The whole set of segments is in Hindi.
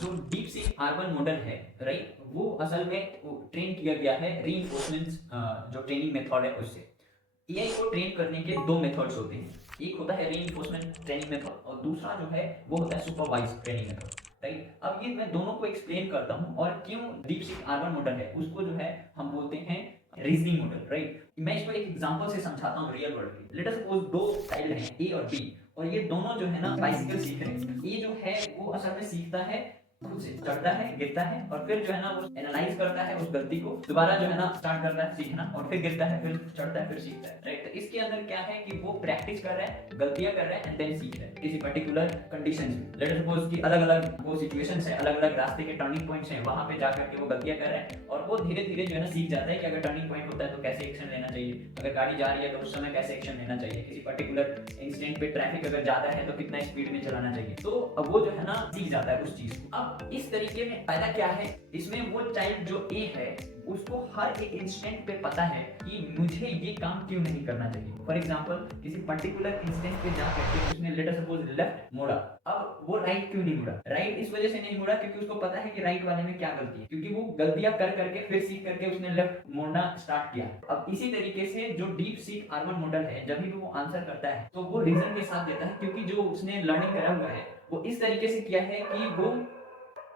जो डीप सीक अर्बन मॉडल है, राइट, वो असल में ट्रेन किया गया है रीइंफोर्समेंट जो ट्रेनिंग मेथड है उससे। एआई को ट्रेन करने के दो मेथड्स होते हैं, एक होता है रीइंफोर्समेंट ट्रेनिंग मेथड और दूसरा जो है वो होता है सुपरवाइज्ड ट्रेनिंग मेथड, राइट। अब ये मैं दोनों को एक्सप्लेन करता हूँ और क्यों डीप सीक अर्बन मॉडल है उसको जो है हम बोलते हैं रीजनिंग मॉडल, राइट। मैं इसको एक एग्जांपल से समझाता हूँ रियल वर्ल्ड में। लेट अस सपोज दो चाइल्ड हैं ए और बी, और ये दोनों जो है ना बाइसिकल सीख रहे हैं। ये जो है वो असल में सीखता है खुद से, चढ़ता है, गिरता है और फिर जो है ना वो एनालाइज करता है उस गलती को, दोबारा जो है ना स्टार्ट करता है सीखना और फिर गिरता है, फिर चढ़ता है, फिर सीखता है, राइट। तो इसके अंदर क्या है कि वो प्रैक्टिस कर रहा है, गलतियां कर रहा है एंड देन सीख रहा है किसी पर्टिकुलर कंडीशंस में। लेट अस सपोज कि अलग अलग वो सिचुएशंस है, अलग अलग रास्ते के टर्निंग पॉइंट्स हैं, वहां पे जाकर के वो गलतियां कर रहा है और वो धीरे धीरे जो है ना सीख जाता है कि अगर टर्निंग पॉइंट होता है तो कैसे एक्शन लेना चाहिए, अगर गाड़ी जा रही है तो उस समय कैसे एक्शन लेना चाहिए, किसी पर्टिकुलर इंसिडेंट पे ट्रैफिक अगर ज्यादा है तो कितना स्पीड में चलाना चाहिए। तो अब वो जो है ना सीख जाता है उस चीज को। अब इस तरीके में फायदा क्या है इसमें, वो चाइल्ड जो ए है उसको हर एक इंस्टेंट पे पता है कि मुझे ये काम क्यों नहीं करना चाहिए। फॉर एग्जांपल किसी पर्टिकुलर इंस्टेंट पे जाकर के उसने लेट अस सपोज लेफ्ट मोड़ा, अब वो राइट क्यों नहीं मुड़ा? राइट इस वजह से नहीं मुड़ा क्योंकि उसको पता है कि राइट वाले में क्या गलती है, क्योंकि वो गलतियां कर करके फिर सीख करके उसने लेफ्ट मोड़ना स्टार्ट किया। अब इसी तरीके से जो डीप सीक अर्बन मॉडल है, जब भी वो आंसर करता है तो वो रीजन के साथ देता है, क्योंकि जो उसने लर्निंग करा हुआ है वो इस तरीके से किया है कि वो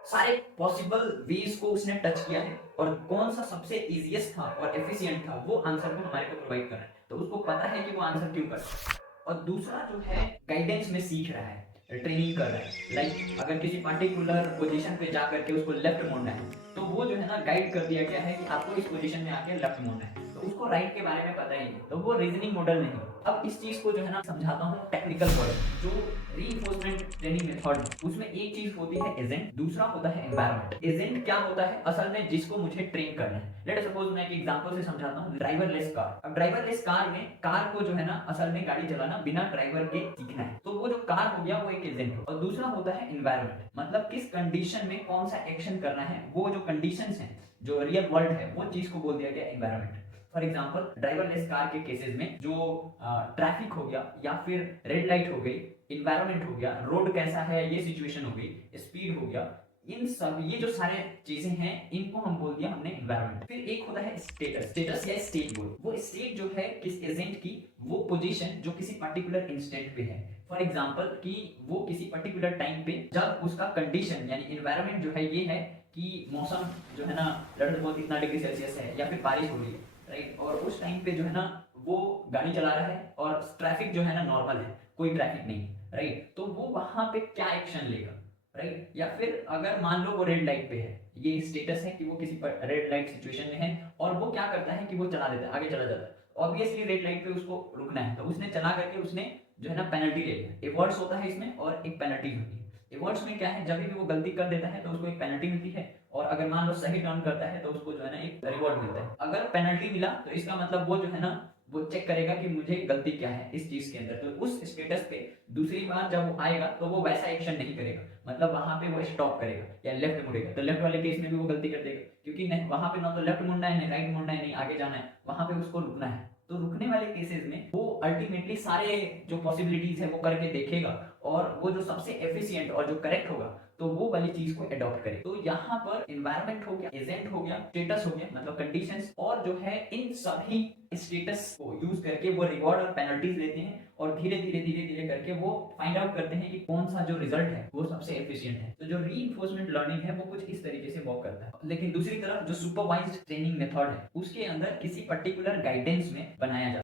सारे पॉसिबल वेज को उसने टच किया है और कौन सा सबसे इजीएस्ट था और एफिशिएंट था वो आंसर को हमारे को प्रोवाइड कर रहा है। तो उसको पता है कि वो आंसर क्यों कर रहा है। और दूसरा जो है गाइडेंस में सीख रहा है, ट्रेनिंग कर रहा है। लाइक अगर किसी पर्टिकुलर पोजीशन पे जा करके उसको लेफ्ट मोड़ना है तो वो जो है ना गाइड कर दिया गया है कि आपको इस पोजीशन में आके लेफ्ट मोड़ना है, तो उसको राइट के बारे में पता ही नहीं, तो वो रीजनिंग मॉडल नहीं। अब इस चीज को जो है ना समझाता हूँ टेक्निकल वर्ड। जो रीइंफोर्समेंट ट्रेनिंग मेथड उसमें एक चीज होती है एजेंट, दूसरा होता है एनवायरनमेंट। एजेंट क्या होता है असल में, जिसको मुझे ट्रेन करना है। लेट अस सपोज मैं एक एग्जांपल से समझाता हूँ, ड्राइवरलेस कार। अब ड्राइवरलेस कार में कार को जो है ना असल में गाड़ी चलाना बिना ड्राइवर के सीखना है, तो वो जो कार हो गया वो एक एजेंट हो। और दूसरा होता है एनवायरनमेंट, मतलब किस कंडीशन में कौन सा एक्शन करना है, वो जो कंडीशंस हैं जो रियल वर्ल्ड है वो चीज को बोल दिया गया environment. For example driverless car के केसेस में जो ट्रैफिक हो गया या फिर रेड लाइट हो गई, इन्वायरमेंट हो गया, रोड कैसा है ये सिचुएशन हो गई, स्पीड हो गया, इन सब ये जो सारे चीजें हैं इनको हम बोल दिया हमने एनवायरमेंट। फिर एक होता है स्टेटस, स्टेटस या स्टेट बोल। वो स्टेट जो है किस एजेंट की, वो पोजीशन जो किसी पर्टिकुलर इंस्टेंट पे है। फॉर एग्जांपल कि वो किसी पर्टिकुलर टाइम पे जब उसका कंडीशन यानी एनवायरमेंट जो है ये है कि मौसम जो है ना लगभग इतना डिग्री सेल्सियस है या फिर बारिश हो रही है, राइट। और उस टाइम पे जो है ना वो गाड़ी चला रहा है और ट्रैफिक जो है ना नॉर्मल है, कोई ट्रैफिक नहीं, राइट। तो वो वहां पे क्या एक्शन लेगा, राइट। या फिर अगर मान लो वो रेड लाइट पे है, ये स्टेटस है कि वो किसी रेड लाइट सिचुएशन में है और वो क्या करता है कि वो चला देता है, आगे चला जाता है। ऑब्वियसली रेड लाइट पे उसको रुकना है, तो उसने चला करके उसने जो है ना पेनल्टी ले लिया। एवर्ड्स होता है इसमें और एक पेनल्टी होती है। एवर्ड्स में क्या है, जब भी वो गलती कर देता है तो उसको एक पेनल्टी मिलती है, और अगर मान लो सही टर्न करता है तो उसको जो है ना एक रिवॉर्ड मिलता है। अगर पेनल्टी मिला तो इसका मतलब वो जो है ना वो चेक करेगा कि मुझे गलती क्या है इस चीज के अंदर, तो उस स्टेटस पे दूसरी बार जब वो आएगा तो वो वैसा एक्शन नहीं करेगा, मतलब वहां पे वो स्टॉप करेगा या लेफ्ट मुड़ेगा। तो लेफ्ट वाले केस में भी वो गलती कर देगा, क्योंकि नहीं वहां पे ना तो लेफ्ट मुड़ना है, नहीं राइट मुड़ना है, नहीं आगे जाना है, वहां पे उसको रुकना है। तो रुकने वाले केसेस में वो अल्टीमेटली सारे जो पॉसिबिलिटीज है वो करके देखेगा और वो जो सबसे एफिशिएंट और जो करेक्ट होगा तो वो वाली चीज को अडॉप्ट करे। तो यहाँ पर एनवायरनमेंट हो गया, एजेंट हो गया, स्टेटस हो गया मतलब कंडीशंस, और जो है इन सभी स्टेटस को यूज करके वो रिवॉर्ड और पेनल्टीज लेते हैं और धीरे धीरे धीरे धीरे करके वो फाइंड आउट करते हैं कि कौन सा जो रिजल्ट है वो सबसे एफिशिएंट है। तो जो रीइंफोर्समेंट लर्निंग है वो कुछ इस तरीके से वर्क करता है। लेकिन दूसरी तरफ जो सुपरवाइज्ड ट्रेनिंग मेथड है उसके अंदर किसी पर्टिकुलर गाइडेंस में बनाया जाता है।